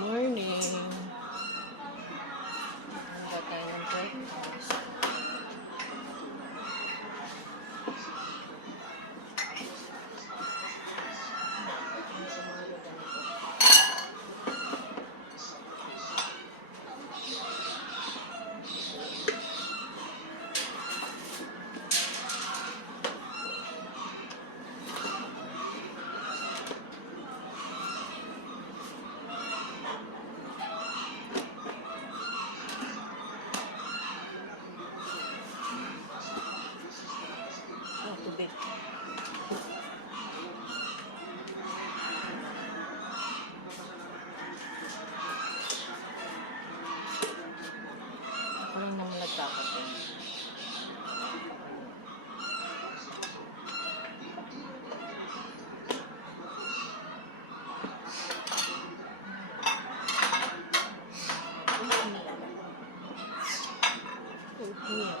Morning. Handa tayo ng breakfast. Tubig. Ako lang naman nagkakape. Oatmeal.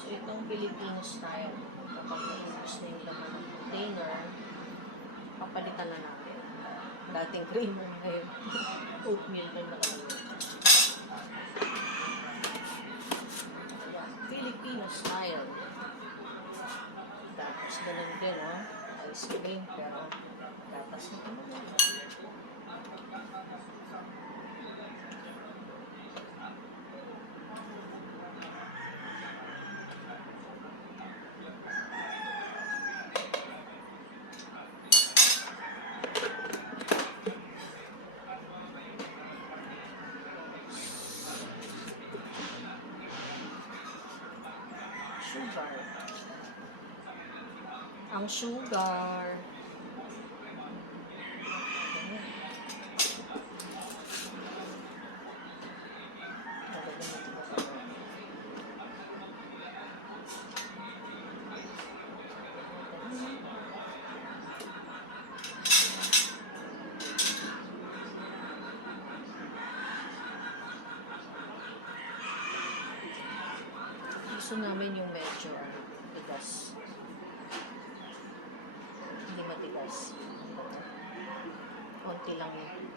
So, itong Filipino style, kapag naubos na yung laman ng container, papalitan na natin. Dating creamer ngayon. Oatmeal na nakalagay. Filipino style. Tapos ganun din, ice cream, pero gatas na ito naman. Sugar. Ang sugar. Gusto namin yung medyo tigas. Hindi matigas. Konti lang yun.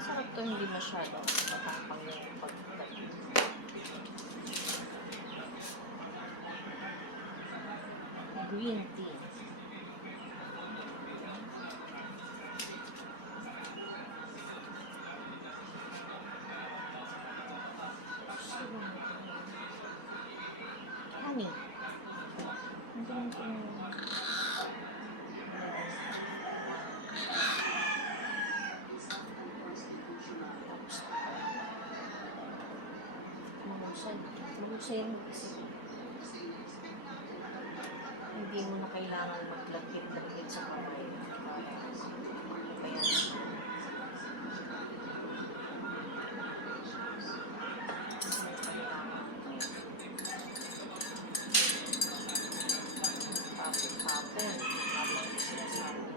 Sarap to, hindi masyado matapang yung pagkain. Green tea. Honey. Malusin kasi hindi mo na kailangan maglagkit-lagkit sa kamay. Kaya tapon habang sinasabi.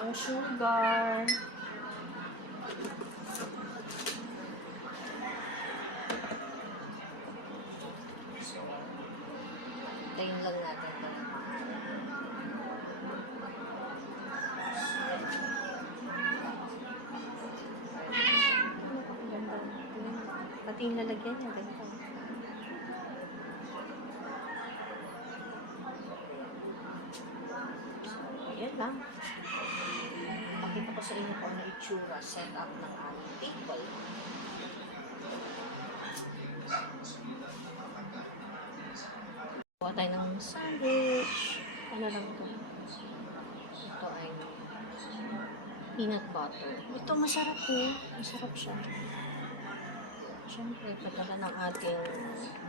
ang sugar. So, tayin lang natin ito ng ganda. Pati yung lalagyan niya, ganito. Ayan lang. Pakita ko sa inyo kung ano itsura, set up ng aming table. Kuha tayo ng sandwich. Ano lang ito? Ito ay peanut butter. Ito masarap po. Masarap siya. Siyempre, padala ng ating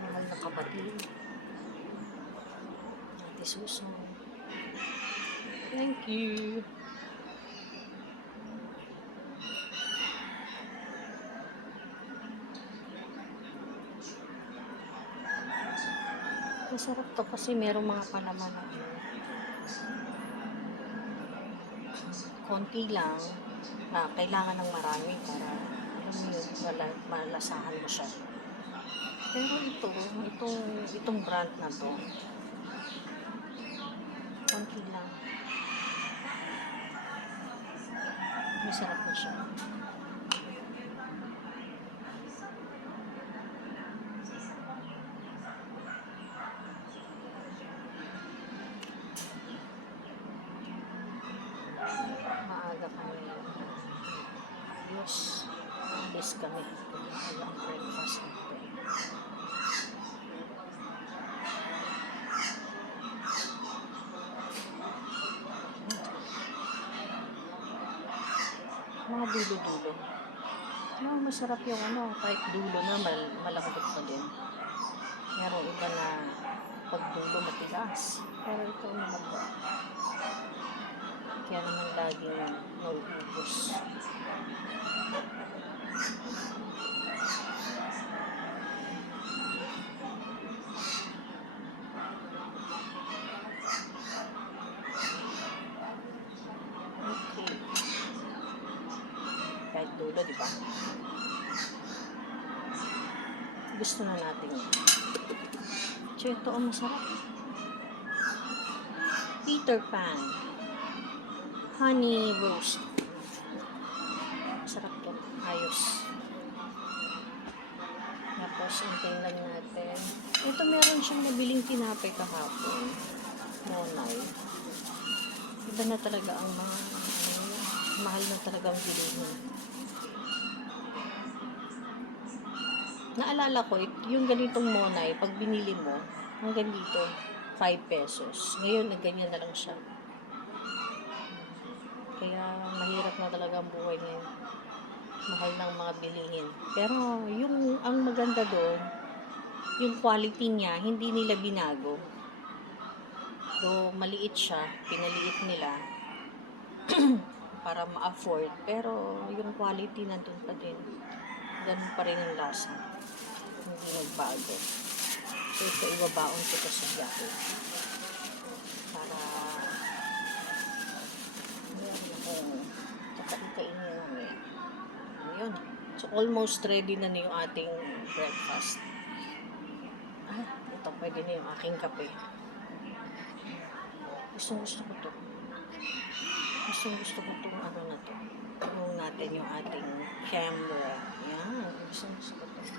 mahal na kapatid. Ate Susan. Thank you. Masarap to kasi merong mga palaman na konti lang na kailangan ng marami para alam mo yun, malasahan mo siya. Pero itong brand na to, konti lang. Masarap na siya. Maaga kami. Yes. Alis kami. Walang breakfast natin. Mga dulo-dulo. No, masarap yung kahit dulo na malambot pa din. Merong iba na pag dulo matigas. Pero ito malambot. Kaya naman laging nauubos. Okay. Kahit dulo, di ba? Gusto na natin yun. So, ito ang masarap. Peter Pan. Honey roast. Sarap to. Ayos. Tapos, antayin lang natin. Ito meron siyang nabiling tinapay kahapon. Monay. Iba na talaga ang mga mahal na talagang bilihin. Naalala ko, yung ganitong monay, pag binili mo, hanggang dito, 5 pesos. Ngayon, ganyan na lang siya. Kaya mahirap na talaga ang buhay ngayon. Mahal ng mga bilihin. Pero ang maganda doon, yung quality niya, hindi nila binago. So, maliit siya, pinaliit nila para ma-afford. Pero yung quality nandun pa din. Ganun pa rin yung lasa. Hindi nagbago. So, ito ibabaon ko sa biyahe. Para kain namin. Ayun. So, almost ready na yung ating breakfast. Ito pwede na yung aking kape. Gusto ko to. Gusto ko itong na to. Yung natin yung ating camera. Yan. Gusto ko to.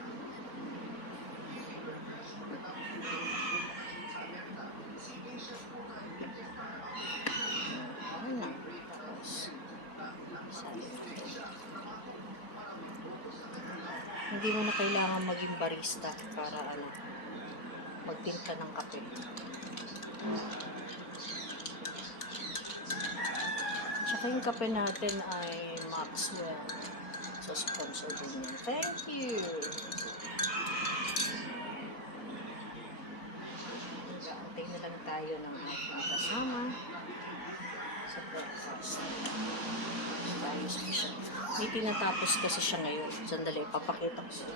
Hindi mo na kailangan maging barista para magtimpla ng kape. Tsaka yung kape natin ay Maxwell. So, sponsor din yan. Thank you! Antay na lang tayo ng ating kasama sa breakfast. Ayos ko siya. May tinatapos kasi siya ngayon. Sandali, papakita ko siya.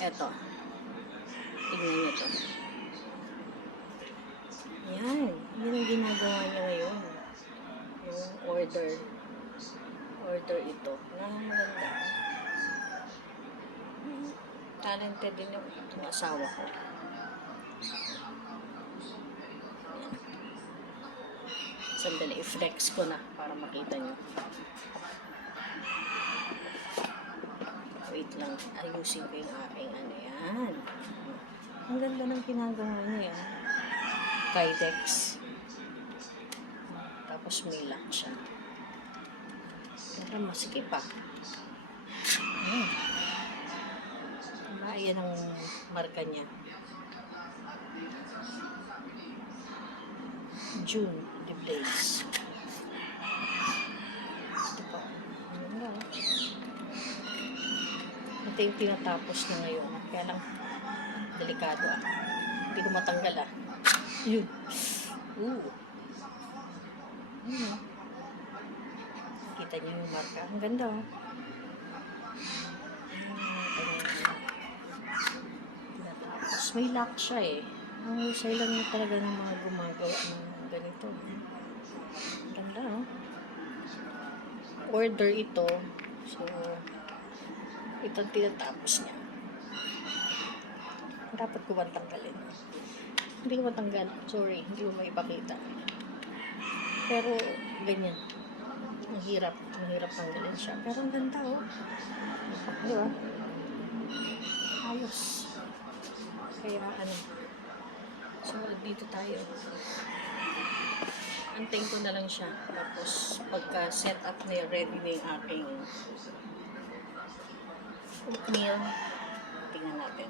Eto. Tingnan nyo to. Yan. Yan ang ginagawa niya ngayon. Yung order ito. Na maganda. Talented din yung asawa ko. Yan. Sandali, i-flex ko na para makita nyo. Wait lang, ayusin ko yung aking ano yan. Ang ganda ng ginagawa niya yan. Kydex. Tapos may lock siya. Pero masikip pa. Ayan ang marka niya. June, the Blaze. Ito pa. Ito yung tinatapos na ngayon. Kaya lang, delikado ah. Hindi ko matanggal ah. Yun. Kita niyo yung marka. Ang ganda oh. Tinatapos. May lock siya eh. Ang husay lang na talaga ng mga gumagawa ng ganito. Ang ganda oh. Order ito. So, ito ang tinatapos niya. Dapat ko bang tanggalin? Hindi ko matanggal. Sorry, hindi ko maipakita. Pero, ganyan. Ang hirap tanggalin siya. Pero ang ganda, oh. Di ba? Ayos. Kaya, so, dito tayo. Antayin ko na lang siya. Tapos, pagka set up na ready na yung aking oatmeal, tingnan natin.